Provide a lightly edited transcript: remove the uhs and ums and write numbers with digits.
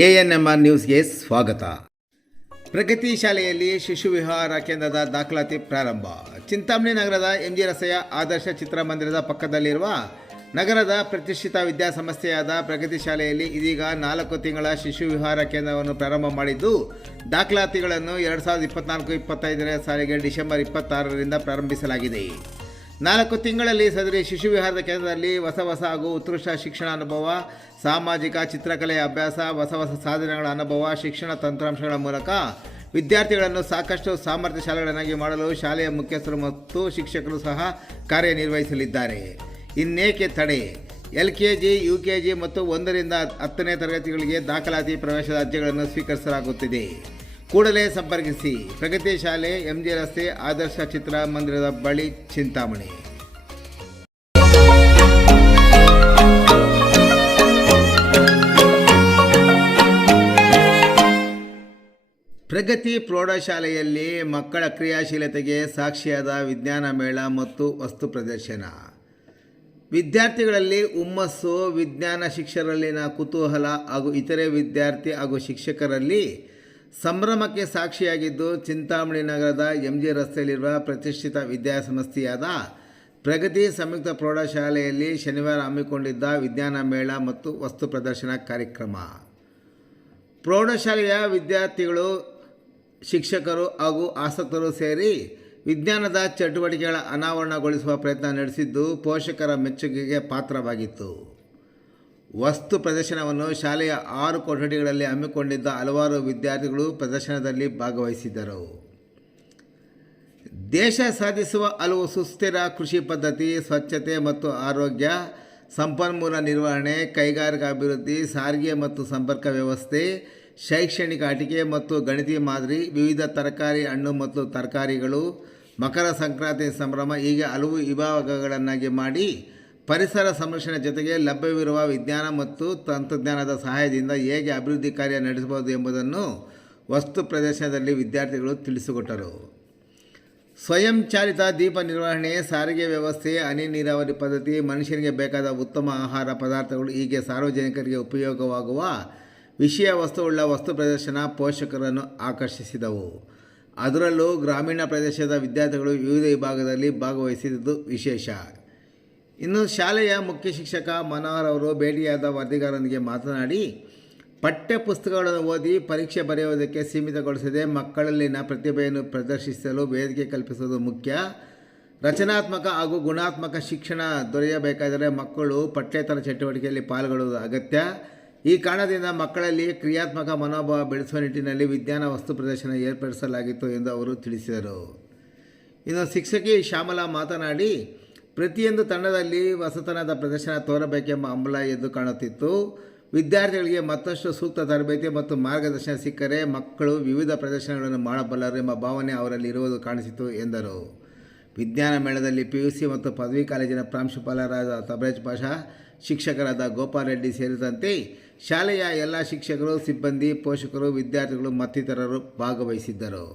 ANMR ನ್ಯೂಸ್ಗೆ ಸ್ವಾಗತ. ಪ್ರಗತಿ ಶಾಲೆಯಲ್ಲಿ ಶಿಶು ವಿಹಾರ ಕೇಂದ್ರದ ದಾಖಲಾತಿ ಪ್ರಾರಂಭ. ಚಿಂತಾಮಣಿ ನಗರದ MG ರಸ್ತೆಯ ಆದರ್ಶ ಚಿತ್ರಮಂದಿರದ ಪಕ್ಕದಲ್ಲಿರುವ ನಗರದ ಪ್ರತಿಷ್ಠಿತ ವಿದ್ಯಾಸಂಸ್ಥೆಯಾದ ಪ್ರಗತಿ ಶಾಲೆಯಲ್ಲಿ ಇದೀಗ 4 ತಿಂಗಳ ಶಿಶು ವಿಹಾರ ಕೇಂದ್ರವನ್ನು ಪ್ರಾರಂಭ ಮಾಡಿದ್ದು, ದಾಖಲಾತಿಗಳನ್ನು 2024-25ನೇ ಸಾಲಿಗೆ ಡಿಸೆಂಬರ್ 26ರಿಂದ ಪ್ರಾರಂಭಿಸಲಾಗಿದೆ. 4 ತಿಂಗಳಲ್ಲಿ ಸದರಿ ಶಿಶು ವಿಹಾರದ ಕೇಂದ್ರದಲ್ಲಿ ಹೊಸ ಹಾಗೂ ಉತ್ಕೃಷ್ಟ ಶಿಕ್ಷಣ ಅನುಭವ, ಸಾಮಾಜಿಕ ಚಿತ್ರಕಲೆಯ ಅಭ್ಯಾಸ, ಹೊಸ ಸಾಧನೆಗಳ ಅನುಭವ, ಶಿಕ್ಷಣ ತಂತ್ರಾಂಶಗಳ ಮೂಲಕ ವಿದ್ಯಾರ್ಥಿಗಳನ್ನು ಸಾಕಷ್ಟು ಸಾಮರ್ಥ್ಯಶಾಲಿಗಳನ್ನಾಗಿ ಮಾಡಲು ಶಾಲೆಯ ಮುಖ್ಯಸ್ಥರು ಮತ್ತು ಶಿಕ್ಷಕರು ಸಹ ಕಾರ್ಯನಿರ್ವಹಿಸಲಿದ್ದಾರೆ. ಇನ್ನೇಕೆ ತಡೆ? LKG, UKG ಮತ್ತು 1ರಿಂದ 10ನೇ ತರಗತಿಗಳಿಗೆ ದಾಖಲಾತಿ ಪ್ರವೇಶದ ಅರ್ಜಿಗಳನ್ನು ಸ್ವೀಕರಿಸಲಾಗುತ್ತಿದೆ. ಕೂಡಲೇ ಸಂಪರ್ಕಿಸಿ. ಪ್ರಗತಿ ಶಾಲೆ, MG ರಸ್ತೆ, ಆದರ್ಶ ಚಿತ್ರಮಂದಿರದ ಬಳಿ, ಚಿಂತಾಮಣಿ. ಪ್ರಗತಿ ಪ್ರೌಢಶಾಲೆಯಲ್ಲಿ ಮಕ್ಕಳ ಕ್ರಿಯಾಶೀಲತೆಗೆ ಸಾಕ್ಷಿಯಾದ ವಿಜ್ಞಾನ ಮೇಳ ಮತ್ತು ವಸ್ತು ಪ್ರದರ್ಶನ. ವಿದ್ಯಾರ್ಥಿಗಳಲ್ಲಿ ಹುಮ್ಮಸ್ಸು, ವಿಜ್ಞಾನ ಶಿಕ್ಷಕರಲ್ಲಿನ ಕುತೂಹಲ ಹಾಗೂ ಇತರೆ ವಿದ್ಯಾರ್ಥಿ ಹಾಗೂ ಶಿಕ್ಷಕರಲ್ಲಿ ಸಂಭ್ರಮಕ್ಕೆ ಸಾಕ್ಷಿಯಾಗಿದ್ದು, ಚಿಂತಾಮಣಿ ನಗರದ MG ರಸ್ತೆಯಲ್ಲಿರುವ ಪ್ರತಿಷ್ಠಿತ ವಿದ್ಯಾಸಂಸ್ಥೆಯಾದ ಪ್ರಗತಿ ಸಂಯುಕ್ತ ಪ್ರೌಢಶಾಲೆಯಲ್ಲಿ ಶನಿವಾರ ಹಮ್ಮಿಕೊಂಡಿದ್ದ ವಿಜ್ಞಾನ ಮೇಳ ಮತ್ತು ವಸ್ತು ಪ್ರದರ್ಶನ ಕಾರ್ಯಕ್ರಮ. ಪ್ರೌಢಶಾಲೆಯ ವಿದ್ಯಾರ್ಥಿಗಳು, ಶಿಕ್ಷಕರು ಹಾಗೂ ಆಸಕ್ತರು ಸೇರಿ ವಿಜ್ಞಾನದ ಚಟುವಟಿಕೆಗಳ ಅನಾವರಣಗೊಳಿಸುವ ಪ್ರಯತ್ನ ನಡೆಸಿದ್ದು, ಪೋಷಕರ ಮೆಚ್ಚುಗೆಗೆ ಪಾತ್ರವಾಗಿತ್ತು. ವಸ್ತು ಪ್ರದರ್ಶನವನ್ನು ಶಾಲೆಯ 6 ಕೊಠಡಿಗಳಲ್ಲಿ ಹಮ್ಮಿಕೊಂಡಿದ್ದ ಹಲವಾರು ವಿದ್ಯಾರ್ಥಿಗಳು ಪ್ರದರ್ಶನದಲ್ಲಿ ಭಾಗವಹಿಸಿದ್ದರು. ದೇಶ ಸಾಧಿಸುವ ಹಲವು ಸುಸ್ಥಿರ ಕೃಷಿ ಪದ್ಧತಿ, ಸ್ವಚ್ಛತೆ ಮತ್ತು ಆರೋಗ್ಯ, ಸಂಪನ್ಮೂಲ ನಿರ್ವಹಣೆ, ಕೈಗಾರಿಕಾ ಅಭಿವೃದ್ಧಿ, ಸಾರಿಗೆ ಮತ್ತು ಸಂಪರ್ಕ ವ್ಯವಸ್ಥೆ, ಶೈಕ್ಷಣಿಕ ಆಟಿಕೆ ಮತ್ತು ಗಣಿತ ಮಾದರಿ, ವಿವಿಧ ತರಕಾರಿ, ಹಣ್ಣು ಮತ್ತು ತರಕಾರಿಗಳು, ಮಕರ ಸಂಕ್ರಾಂತಿ ಸಂಭ್ರಮ ಹೀಗೆ ಹಲವು ವಿಭಾಗಗಳನ್ನಾಗಿ ಮಾಡಿ ಪರಿಸರ ಸಂರಕ್ಷಣೆ ಜೊತೆಗೆ ಲಭ್ಯವಿರುವ ವಿಜ್ಞಾನ ಮತ್ತು ತಂತ್ರಜ್ಞಾನದ ಸಹಾಯದಿಂದ ಹೇಗೆ ಅಭಿವೃದ್ಧಿ ಕಾರ್ಯ ನಡೆಸಬಹುದು ಎಂಬುದನ್ನು ವಸ್ತು ಪ್ರದರ್ಶನದಲ್ಲಿ ವಿದ್ಯಾರ್ಥಿಗಳು ತಿಳಿಸಿಕೊಟ್ಟರು. ಸ್ವಯಂ ಚಾಲಿತ ದೀಪ ನಿರ್ವಹಣೆ, ಸಾರಿಗೆ ವ್ಯವಸ್ಥೆ, ಹನಿ ನೀರಾವರಿ ಪದ್ಧತಿ, ಮನುಷ್ಯನಿಗೆ ಬೇಕಾದ ಉತ್ತಮ ಆಹಾರ ಪದಾರ್ಥಗಳು ಹೀಗೆ ಸಾರ್ವಜನಿಕರಿಗೆ ಉಪಯೋಗವಾಗುವ ವಿಷಯ ವಸ್ತುವುಳ್ಳ ವಸ್ತು ಪ್ರದರ್ಶನ ಪೋಷಕರನ್ನು ಆಕರ್ಷಿಸಿದವು. ಅದರಲ್ಲೂ ಗ್ರಾಮೀಣ ಪ್ರದೇಶದ ವಿದ್ಯಾರ್ಥಿಗಳು ವಿವಿಧ ವಿಭಾಗದಲ್ಲಿ ಭಾಗವಹಿಸಿದ್ದು ವಿಶೇಷ. ಇನ್ನು ಶಾಲೆಯ ಮುಖ್ಯ ಶಿಕ್ಷಕ ಮನೋಹರ್ ಅವರು ಭೇಟಿಯಾದ ವರದಿಗಾರರೊಂದಿಗೆ ಮಾತನಾಡಿ, ಪಠ್ಯ ಪುಸ್ತಕಗಳನ್ನು ಓದಿ ಪರೀಕ್ಷೆ ಬರೆಯುವುದಕ್ಕೆ ಸೀಮಿತಗೊಳಿಸದೆ ಮಕ್ಕಳಲ್ಲಿನ ಪ್ರತಿಭೆಯನ್ನು ಪ್ರದರ್ಶಿಸಲು ವೇದಿಕೆ ಕಲ್ಪಿಸುವುದು ಮುಖ್ಯ. ರಚನಾತ್ಮಕ ಹಾಗೂ ಗುಣಾತ್ಮಕ ಶಿಕ್ಷಣ ದೊರೆಯಬೇಕಾದರೆ ಮಕ್ಕಳು ಪಠ್ಯೇತರ ಚಟುವಟಿಕೆಯಲ್ಲಿ ಪಾಲ್ಗೊಳ್ಳುವುದು ಅಗತ್ಯ. ಈ ಕಾರಣದಿಂದ ಮಕ್ಕಳಲ್ಲಿ ಕ್ರಿಯಾತ್ಮಕ ಮನೋಭಾವ ಬೆಳೆಸುವ ನಿಟ್ಟಿನಲ್ಲಿ ವಿಜ್ಞಾನ ವಸ್ತು ಪ್ರದರ್ಶನ ಏರ್ಪಡಿಸಲಾಗಿತ್ತು ಎಂದು ಅವರು ತಿಳಿಸಿದರು. ಇನ್ನು ಶಿಕ್ಷಕಿ ಶ್ಯಾಮಲಾ ಮಾತನಾಡಿ, ಪ್ರತಿಯೊಂದು ತಂಡದಲ್ಲಿ ಹೊಸತನದ ಪ್ರದರ್ಶನ ತೋರಬೇಕೆಂಬ ಹಂಬಲ ಎದ್ದು ಕಾಣುತ್ತಿತ್ತು. ವಿದ್ಯಾರ್ಥಿಗಳಿಗೆ ಮತ್ತಷ್ಟು ಸೂಕ್ತ ತರಬೇತಿ ಮತ್ತು ಮಾರ್ಗದರ್ಶನ ಸಿಕ್ಕರೆ ಮಕ್ಕಳು ವಿವಿಧ ಪ್ರದರ್ಶನಗಳನ್ನು ಮಾಡಬಲ್ಲರು ಎಂಬ ಭಾವನೆ ಅವರಲ್ಲಿ ಇರುವುದು ಕಾಣಿಸಿತು ಎಂದರು. ವಿಜ್ಞಾನ ಮೇಳದಲ್ಲಿ PUC ಮತ್ತು ಪದವಿ ಕಾಲೇಜಿನ ಪ್ರಾಂಶುಪಾಲರಾದ ತಬರೇಜ್ ಪಾಷಾ, ಶಿಕ್ಷಕರಾದ ಗೋಪಾಲ್ ರೆಡ್ಡಿ ಸೇರಿದಂತೆ ಶಾಲೆಯ ಎಲ್ಲ ಶಿಕ್ಷಕರು, ಸಿಬ್ಬಂದಿ, ಪೋಷಕರು, ವಿದ್ಯಾರ್ಥಿಗಳು ಮತ್ತಿತರರು ಭಾಗವಹಿಸಿದ್ದರು.